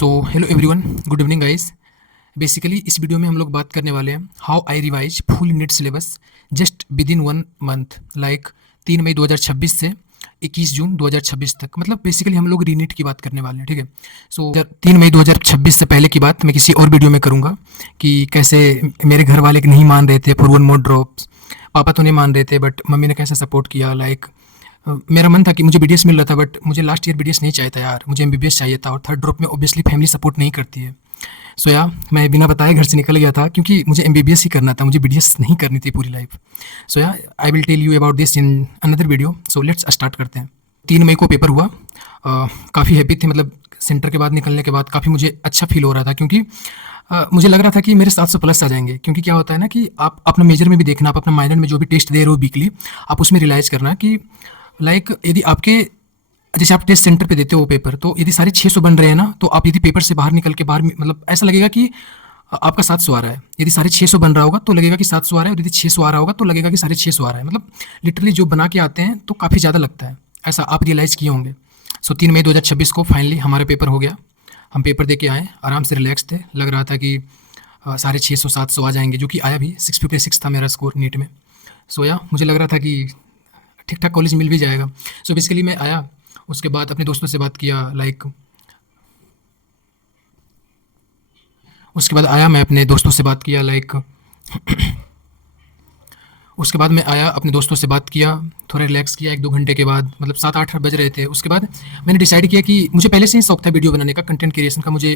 सो hello everyone, good evening guys. Basically इस video में हम लोग बात करने वाले हैं how I revise full NEET syllabus just within 1 month, like 3 मई 2026 से 21 जून 2026 तक। मतलब बेसिकली हम लोग रीनीट की बात करने वाले हैं, ठीक है। सो 3 मई 2026 से पहले की बात मैं किसी और वीडियो में करूँगा कि कैसे मेरे घर वाले नहीं मान रहे थे फॉर 1 मोर ड्रॉप्स। पापा तो नहीं मान रहे थे बट मम्मी ने कैसे सपोर्ट किया। लाइक मेरा मन था कि मुझे बीडीएस मिल रहा था बट मुझे लास्ट ईयर बीडीएस नहीं चाहिए था यार, मुझे एमबीबीएस चाहिए था। और थर्ड ड्रॉप में ऑब्वियसली फैमिली सपोर्ट नहीं करती है। सो या मैं बिना बताए घर से निकल गया था क्योंकि मुझे एमबीबीएस ही करना था, मुझे बीडीएस नहीं करनी थी पूरी life. So yeah I will tell you about this in another video. So let's start करते हैं। 3 मई को पेपर हुआ। काफ़ी हैप्पी थे, मतलब सेंटर के बाद निकलने के बाद काफ़ी मुझे अच्छा फील हो रहा था क्योंकि मुझे लग रहा था कि मेरे 700 प्लस आ जाएंगे। क्योंकि क्या होता है ना कि आप अपना मेजर में भी देखना, आप अपना माइनर में जो भी टेस्ट दे रहे हो वीकली, आप उसमें रियलाइज़ करना कि लाइक यदि आपके जैसे आप टेस्ट सेंटर पे देते हो पेपर, तो यदि सारे 600 बन रहे हैं ना, तो आप यदि पेपर से बाहर निकल के बाहर मतलब ऐसा लगेगा कि आपका 700 आ रहा है। यदि सारे 600 बन रहा होगा तो लगेगा कि 700 आ रहा है, और यदि 600 आ रहा होगा तो लगेगा कि सारे 600 आ रहा है। मतलब लिटरली जो बना के आते हैं तो काफ़ी ज़्यादा लगता है, ऐसा आप रियलाइज़ किए होंगे। सो 3 मई 2026 को फाइनली हमारा पेपर हो गया। हम पेपर दे के आए, आराम से रिलैक्स थे। लग रहा था कि सारे 600 700 आ जाएंगे, जो कि आया भी। 656 था मेरा स्कोर नीट में। सो या मुझे लग रहा था कि ठीक ठाक कॉलेज मिल भी जाएगा। सो बेसिकली मैं आया, उसके बाद अपने दोस्तों से बात किया। लाइक उसके बाद आया मैं अपने दोस्तों से बात किया लाइक उसके बाद मैं आया अपने दोस्तों से बात किया, थोड़ा रिलैक्स किया 1-2 घंटे के बाद। मतलब 7-8 बज रहे थे। उसके बाद मैंने डिसाइड किया कि मुझे पहले से ही शौक था वीडियो बनाने का, कंटेंट क्रिएशन का। मुझे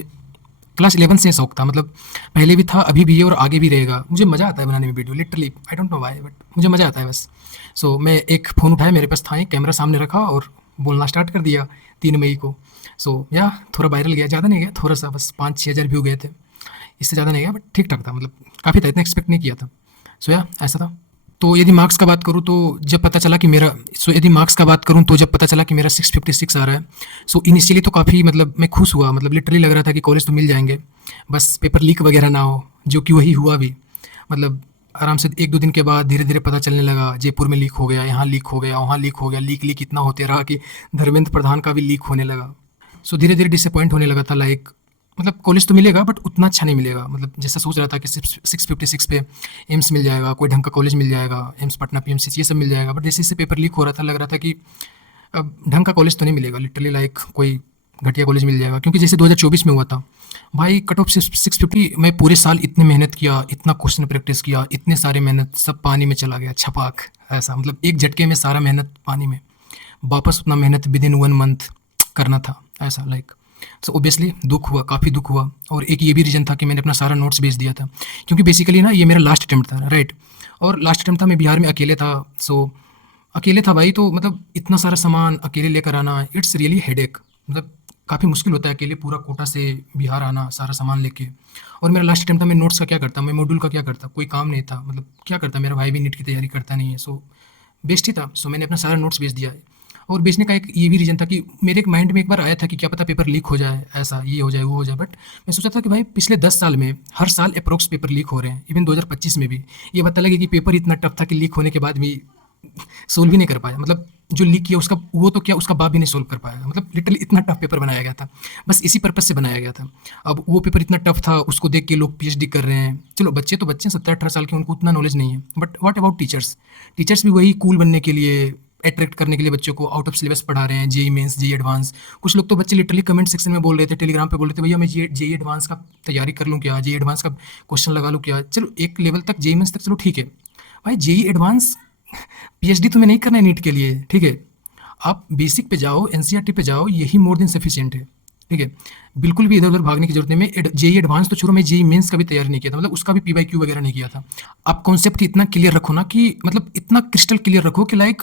क्लास 11 से शौक था, मतलब पहले भी था, अभी भी है और आगे भी रहेगा। मुझे मज़ा आता है बनाने में video, literally I don't know why but मुझे मज़ा आता है बस। सो मैं एक फ़ोन उठाया, मेरे पास था, एक कैमरा सामने रखा और बोलना स्टार्ट कर दिया 3 मई को। सो या थोड़ा वायरल गया, ज़्यादा नहीं गया, थोड़ा सा बस 5-6 हज़ार व्यू गए थे, इससे ज़्यादा नहीं गया बट ठीक ठाक था, मतलब काफ़ी था, इतना एक्सपेक्ट नहीं किया था। सो या ऐसा था। तो यदि मार्क्स का बात करूँ तो जब पता चला कि मेरा सो यदि मार्क्स का बात करूँ तो जब पता चला कि मेरा 656 आ रहा है, सो इनिशियली तो काफ़ी मतलब मैं खुश हुआ। मतलब लिटरली लग रहा था कि कॉलेज तो मिल जाएंगे, बस पेपर लीक वगैरह ना हो, जो कि वही हुआ भी। मतलब आराम से 1-2 दिन के बाद धीरे धीरे पता चलने लगा, जयपुर में लीक हो गया, यहाँ लीक हो गया, वहाँ लीक हो गया। लीक लीक इतना होते रहा कि धर्मेंद्र प्रधान का भी लीक होने लगा। सो धीरे धीरे डिसअपॉइंट होने लगा था। लाइक मतलब कॉलेज तो मिलेगा बट उतना अच्छा नहीं मिलेगा। मतलब जैसा सोच रहा था कि 656 पे एम्स मिल जाएगा, कोई ढंग का कॉलेज मिल जाएगा, एम्स पटना, पीएमसीएच ये सब मिल जाएगा। बट जैसे जैसे पेपर लीक हो रहा था लग रहा था कि अब ढंग का कॉलेज तो नहीं मिलेगा, लिटरली लाइक कोई घटिया कॉलेज मिल जाएगा। क्योंकि जैसे 2024 में हुआ था भाई, कट ऑफ 650। मैं पूरे साल इतनी मेहनत किया, इतना क्वेश्चन प्रैक्टिस किया, इतने सारे मेहनत सब पानी में चला गया, छपाक ऐसा। मतलब एक झटके में सारा मेहनत पानी में, वापस उतना मेहनत विद इन 1 मंथ करना था, ऐसा लाइक। सो ऑब्वियसली दुःख हुआ, काफ़ी दुःख हुआ। और एक ये भी रीज़न था कि मैंने अपना सारा नोट्स भेज दिया था, क्योंकि बेसिकली ना ये मेरा लास्ट अटेम्प्ट था, राइट। और लास्ट अटेम्प्ट था, मैं बिहार में अकेले था। सो अकेले था भाई, तो मतलब इतना सारा सामान अकेले लेकर आना, इट्स रियली हेडेक। मतलब काफ़ी मुश्किल होता है अकेले पूरा कोटा से बिहार आना सारा सामान लेके। और मेरा लास्ट अटेम्प्ट था, मैं नोट्स का क्या करता, मैं मॉड्यूल का क्या करता, कोई काम नहीं था, मतलब क्या करता। मेरा भाई भी नीट की तैयारी करता नहीं है, सो बेस्ट ही था। सो मैंने अपना सारा नोट्स भेज दिया है। और बेचने का एक ये भी रीज़न था कि मेरे एक माइंड में एक बार आया था कि क्या पता पेपर लीक हो जाए, ऐसा ये हो जाए वो हो जाए। बट मैं सोचा था कि भाई पिछले 10 साल में हर साल अप्रोक्स पेपर लीक हो रहे हैं, इवन 2025 में भी। ये पता लगे कि पेपर इतना टफ था कि लीक होने के बाद भी सोल्व भी नहीं कर पाया। मतलब जो लीक किया उसका वो तो क्या, उसका बाप भी नहीं सोल्व कर पाया। मतलब लिटरली इतना टफ पेपर बनाया गया था, बस इसी पर्पज़ से बनाया गया था। अब वो पेपर इतना टफ था, उसको देख के लोग पीएचडी कर रहे हैं। चलो बच्चे तो बच्चे हैं, 17-18 साल के, उनको उतना नॉलेज नहीं है। But what about teachers? Teachers भी वही कूल बनने के लिए, अट्रैक्ट करने के लिए बच्चों को आउट ऑफ सिलेबस पढ़ा रहे हैं, जेई मेंस, जेई एडवांस। कुछ लोग तो बच्चे लिटरली कमेंट सेक्शन में बोल रहे थे, टेलीग्राम पे बोल रहे थे, भैया मैं जेई एडवांस का तैयारी कर लूँ क्या, जेई एडवांस का क्वेश्चन लगा लूँ क्या। चलो एक लेवल तक जेई मेंस तक चलो ठीक है भाई, जेई एडवांस पीएचडी तुम्हें नहीं करना है नीट के लिए, ठीक है। आप बेसिक पे जाओ, एनसीईआरटी पे जाओ, यही मोर देन सफिशिएंट है, ठीक है। बिल्कुल भी इधर उधर भागने की जरूरत नहीं। मैं जेई एडवांस तो छोड़ो, मैं जेई मेंस का भी तैयारी नहीं किया था, मतलब उसका भी पीवाईक्यू वगैरह नहीं किया था। आप कॉन्सेप्ट इतना क्लियर रखो ना, कि मतलब इतना क्रिस्टल क्लियर रखो कि लाइक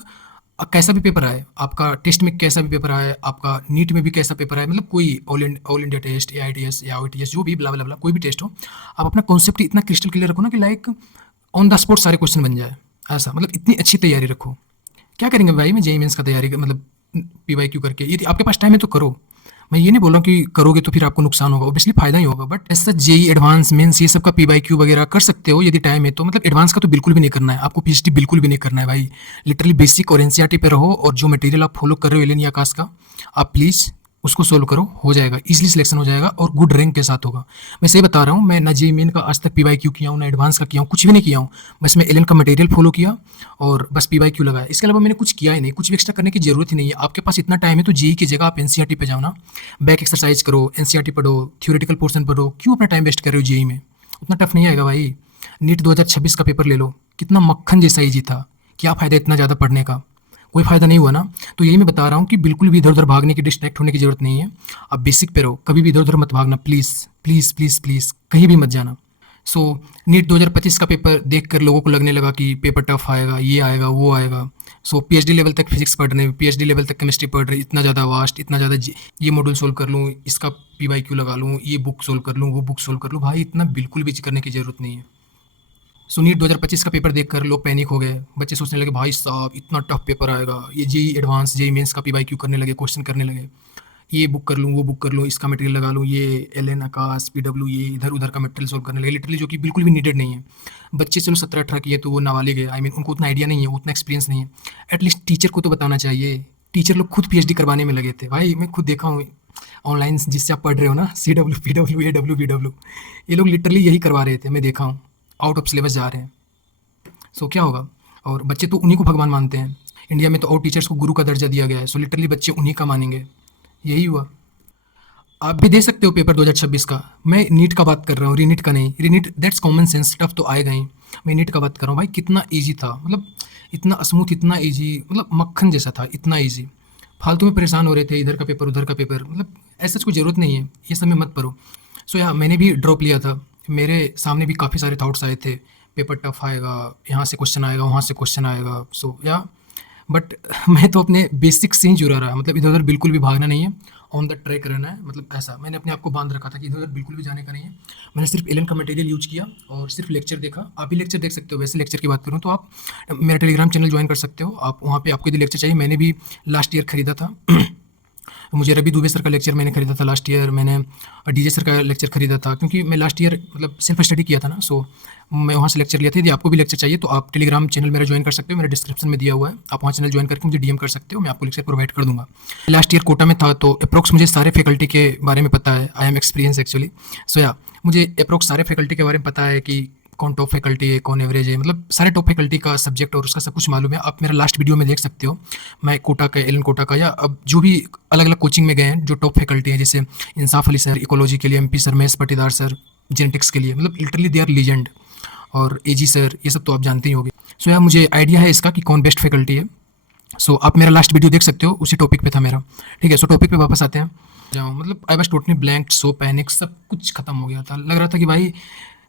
कैसा भी पेपर आए, आपका टेस्ट में कैसा भी पेपर आए, आपका नीट में भी कैसा पेपर आए, मतलब कोई ऑल इंडिया टेस्ट, एआईटीएस या ओटीएस, जो भी ब्ला ब्ला ब्ला कोई भी टेस्ट हो, आप अपना कॉन्सेप्ट इतना क्रिस्टल क्लियर रखो ना कि लाइक ऑन द स्पॉट सारे क्वेश्चन बन जाए, ऐसा। मतलब इतनी अच्छी तैयारी रखो। क्या करेंगे भाई, मैं जेई मेंस का तैयारी मतलब पीवाईक्यू करके, यदि आपके पास टाइम है तो करो। मैं ये नहीं बोल रहा हूँ कि करोगे तो फिर आपको नुकसान होगा, ऑब्वियसली फायदा ही होगा। बट ऐसा जेई एडवांस मेंस ये सब का पीवाईक्यू वगैरह कर सकते हो यदि टाइम है तो। मतलब एडवांस का तो बिल्कुल भी नहीं करना है आपको, पीएचडी बिल्कुल भी नहीं करना है भाई। लिटरली बेसिक और एनसीईआरटी पे रहो, और जो मटेरियल आप फॉलो कर रहे हो एलियन या आकाश का, आप प्लीज़ उसको सोल्व करो, हो जाएगा, ईज़िली सिलेक्शन हो जाएगा और गुड रैंक के साथ होगा। मैं सही बता रहा हूँ, मैं ना जेईई मेन का आज तक पीवाईक्यू किया हूँ, ना एडवांस का किया हूँ, कुछ भी नहीं किया हूँ। बस मैं एलएन का मटेरियल फॉलो किया और बस पीवाईक्यू लगाया। इसके अलावा मैंने कुछ किया ही नहीं, कुछ भी एक्स्ट्रा करने की ज़रूरत ही नहीं है। आपके पास इतना टाइम है तो जेईई की जगह आप एनसीईआरटी पे जाओ ना, बैक एक्सरसाइज करो, एनसीईआरटी पढ़ो, थ्योरेटिकल पोर्शन पढ़ो। क्यों अपना टाइम वेस्ट कर रहे हो जेईई में? उतना टफ नहीं आएगा भाई। नीट 2026 का पेपर ले लो, कितना मक्खन जैसा ईजी था। क्या फ़ायदा इतना ज़्यादा पढ़ने का? कोई फ़ायदा नहीं हुआ ना। तो यही मैं बता रहा हूँ कि बिल्कुल भी इधर-उधर भागने की, डिस्ट्रैक्ट होने की ज़रूरत नहीं है। आप बेसिक पे रहो, कभी भी इधर-उधर मत भागना प्लीज़, प्लीज़, प्लीज़, प्लीज़, कहीं भी मत जाना। सो नीट 2025 का पेपर देखकर लोगों को लगने लगा कि पेपर टफ आएगा, ये आएगा, वो आएगा। सो पीएचडी लेवल तक फिजिक्स पढ़ रहे हैं, पीएचडी लेवल तक केमिस्ट्री पढ़ रहे हैं, इतना ज़्यादा वास्ट, इतना ज़्यादा ये मॉड्यूल सोल्व कर लूँ, इसका पीवाईक्यू लगा लूँ, ये बुक सोल्व कर लूँ, वो बुक सोल्व कर लूँ। भाई इतना बिल्कुल भी करने की ज़रूरत नहीं है। सो नीट 2025 का पेपर देखकर लोग पैनिक हो गए। बच्चे सोचने लगे भाई साहब इतना टफ पेपर आएगा, ये जेईई एडवांस, जेईई मेंस का पीवाईक्यू करने लगे, क्वेश्चन करने लगे। ये बुक कर लूँ, वो बुक कर लूँ, इसका मटेरियल लगा लूँ, ये एलएन, आकाश, पीडब्ल्यू, ये इधर-उधर का मटेरियल सॉल्व करने लगे, लिटरली, जो कि बिल्कुल भी नीडेड नहीं है। बच्चे चलो 17-18 की है तो वो नाबालिग है, आई मीन उनको उतना आइडिया नहीं है, उतना एक्सपीरियंस नहीं है। एटलीस्ट टीचर को तो बताना चाहिए। टीचर लोग खुद पीएचडी करवाने में लगे थे। भाई मैं खुद देखा हूँ ऑनलाइन, जिससे आप पढ़ रहे हो ना, सीडब्ल्यू, पीडब्ल्यू, एडब्ल्यू, बीडब्ल्यू, ये लोग लिटरली यही करवा रहे थे, मैं देखा हूँ। आउट ऑफ सिलेबस जा रहे हैं। सो क्या होगा? और बच्चे तो उन्हीं को भगवान मानते हैं। इंडिया में तो और टीचर्स को गुरु का दर्जा दिया गया है, सो लिटरली बच्चे उन्हीं का मानेंगे। यही हुआ। आप भी दे सकते हो पेपर 2026 का। मैं नीट का बात कर रहा हूँ, रीनीट का नहीं। रीनीट दैट्स कॉमन सेंस, टफ तो आएगा ही। मैं नीट का बात कर रहा हूँ भाई, कितना ईजी था, मतलब इतना स्मूथ, इतना ईजी, मतलब मक्खन जैसा था, इतना ईजी। फालतू में परेशान हो रहे थे, इधर का पेपर उधर का पेपर, मतलब ऐसा कोई ज़रूरत नहीं है, ये सब में मत पढ़ो। सो या मैंने भी ड्रॉप लिया था। मेरे सामने भी काफ़ी सारे थॉट्स आए थे, पेपर टफ आएगा, यहाँ से क्वेश्चन आएगा, वहाँ से क्वेश्चन आएगा। सो या बट मैं तो अपने बेसिक से ही जुड़ा रहा, मतलब इधर उधर बिल्कुल भी भागना नहीं है, ऑन द ट्रैक रहना है। मतलब ऐसा मैंने अपने आप को बांध रखा था कि इधर उधर बिल्कुल भी जाने का नहीं है। मैंने सिर्फ एलन का मटेरियल यूज किया और सिर्फ लेक्चर देखा। आप भी लेक्चर देख सकते हो। वैसे लेक्चर की बात करूँ तो आप मेरा टेलीग्राम चैनल ज्वाइन कर सकते हो। आप वहाँ पे आपको यदि लेक्चर चाहिए, मैंने भी लास्ट ईयर खरीदा था। मुझे रवि दुबे सर का लेक्चर मैंने खरीदा था लास्ट ईयर। मैंने डीजे सर का लेक्चर खरीदा था, क्योंकि मैं लास्ट ईयर मतलब सेल्फ स्टडी किया था ना। सो मैं वहाँ से लेक्चर लिया था। यदि आपको भी लेक्चर चाहिए तो आप टेलीग्राम चैनल मेरा ज्वाइन कर सकते हो, मेरे डिस्क्रिप्शन में दिया हुआ है। आप वहाँ चैनल ज्वाइन करके मुझे डीएम कर सकते हो, मैं आपको लेक्चर प्रोवाइड कर दूँगा। लास्ट ईयर कोटा में था तो अप्रोक्स मुझे सारे फैकल्टी के बारे में पता है। I am experience actually. So या मुझे अप्रोक्स सारे फैकल्टी के बारे में पता है कि कौन टॉप फैकल्टी है, कौन एवरेज है, मतलब सारे टॉप फैकल्टी का सब्जेक्ट और उसका सब कुछ मालूम है। आप मेरा लास्ट वीडियो में देख सकते हो। मैं कोटा का, एलन कोटा का, या अब जो भी अलग अलग कोचिंग में गए हैं जो टॉप फैकल्टी हैं, जैसे इंसाफ अली सर इकोलॉजी के लिए, एमपी सर महेश पटीदार सर जेनेटिक्स के लिए, मतलब लिटरली दे आर लीजेंड। और एजी सर, ये सब तो आप जानते ही होंगे। सो यार मुझे आइडिया है इसका कि कौन बेस्ट फैकल्टी है। सो आप मेरा लास्ट वीडियो देख सकते हो, उसी टॉपिक पे था मेरा। ठीक है, सो टॉपिक पे वापस आते हैं। जाऊँ मतलब I was totally blank, so panic, सब कुछ खत्म हो गया था। लग रहा था कि भाई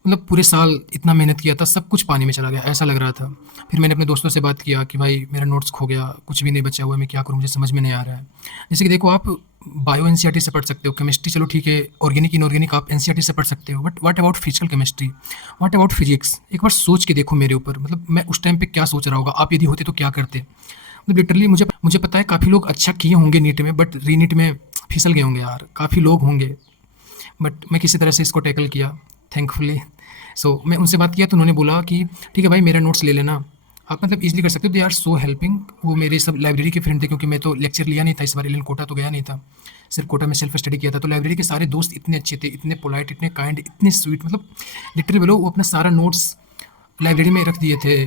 मतलब पूरे साल इतना मेहनत किया था, सब कुछ पानी में चला गया, ऐसा लग रहा था। फिर मैंने अपने दोस्तों से बात किया कि भाई मेरा नोट्स खो गया, कुछ भी नहीं बचा हुआ है, मैं क्या करूँ, मुझे समझ में नहीं आ रहा है। जैसे कि देखो, आप बायो एनसीईआरटी से पढ़ सकते हो, केमिस्ट्री चलो ठीक है, ऑर्गेनिक इनऑर्गेनिक आप एनसीईआरटी से पढ़ सकते हो, but what about physical chemistry, what about physics? एक बार सोच के देखो मेरे ऊपर, मतलब मैं उस टाइम पे क्या सोच रहा होगा, आप यदि होते तो क्या करते? मतलब लिटरली मुझे मुझे पता है काफ़ी लोग अच्छा किए होंगे नीट में, बट रीनीट में फिसल गए होंगे यार, काफ़ी लोग होंगे। बट मैं किसी तरह से इसको टैकल किया, थैंकफुली। सो मैं उनसे बात किया तो उन्होंने बोला कि ठीक है भाई, मेरा नोट्स ले लेना, आप मतलब ईज़िली कर सकते हो। They are so helping. वो मेरे सब लाइब्रेरी के फ्रेंड थे, क्योंकि मैं तो लेक्चर लिया नहीं था इस बार, एलन कोटा तो गया नहीं था, सिर्फ कोटा में सेल्फ स्टडी किया था। तो लाइब्रेरी के सारे दोस्त इतने अच्छे थे, इतने पोलाइट, इतने काइंड, इतने स्वीट, मतलब लिटरली बोलो वो अपना सारा नोट्स लाइब्रेरी में रख दिए थे।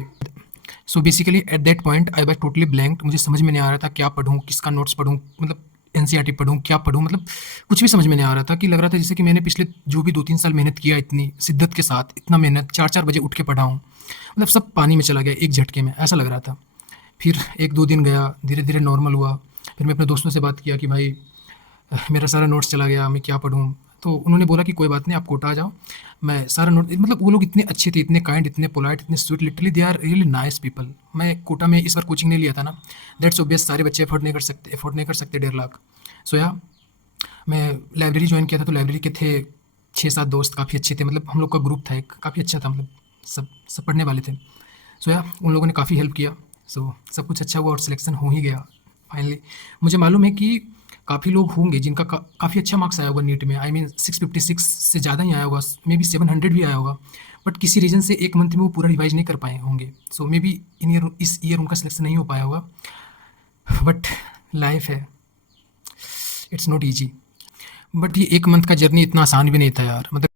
So basically at that point I was totally blank. मुझे समझ में नहीं आ रहा था क्या पढूँ, किसका नोट्स पढूँ, मतलब एनसीईआरटी पढूँ, क्या पढूँ, मतलब कुछ भी समझ में नहीं आ रहा था। कि लग रहा था जैसे कि मैंने पिछले जो भी 2-3 साल मेहनत किया, इतनी शिद्दत के साथ, इतना मेहनत, 4-4 बजे उठ के पढ़ा हूँ, मतलब सब पानी में चला गया एक झटके में, ऐसा लग रहा था। फिर 1-2 दिन गया, धीरे-धीरे नॉर्मल हुआ। फिर मैं अपने दोस्तों से बात किया कि भाई मेरा सारा नोट्स चला गया, मैं क्या पढूँ? तो उन्होंने बोला कि कोई बात नहीं, आप कोटा आ जाओ, मैं सारा नोट, मतलब वो लोग इतने अच्छे थे, इतने काइंड, इतने पोलाइट, इतने sweet, literally they are really nice people. मैं कोटा में इस बार कोचिंग नहीं लिया था ना, दैट्स ऑब्वियस, सारे बच्चे अफोर्ड नहीं कर सकते 1.5 लाख। सो या मैं लाइब्रेरी ज्वाइन किया था, तो लाइब्रेरी के थे 6-7 दोस्त, काफ़ी अच्छे थे, मतलब हम लोग का ग्रुप था एक, काफ़ी अच्छा था, मतलब सब सब पढ़ने वाले थे। सो या उन लोगों ने काफ़ी हेल्प किया। सो सब कुछ अच्छा हुआ और सिलेक्शन हो ही गया फाइनली। मुझे मालूम है कि काफ़ी लोग होंगे जिनका काफ़ी अच्छा मार्क्स आया होगा नीट में, आई मीन 656 से ज़्यादा ही आया होगा, मे बी 700 भी आया होगा, बट किसी रीज़न से एक मंथ में वो पूरा रिवाइज नहीं कर पाए होंगे। सो मे बी इस ईयर उनका सिलेक्शन नहीं हो पाया होगा, बट लाइफ है। It's not easy. बट ये 1 मंथ का जर्नी इतना आसान भी नहीं था यार, मतलब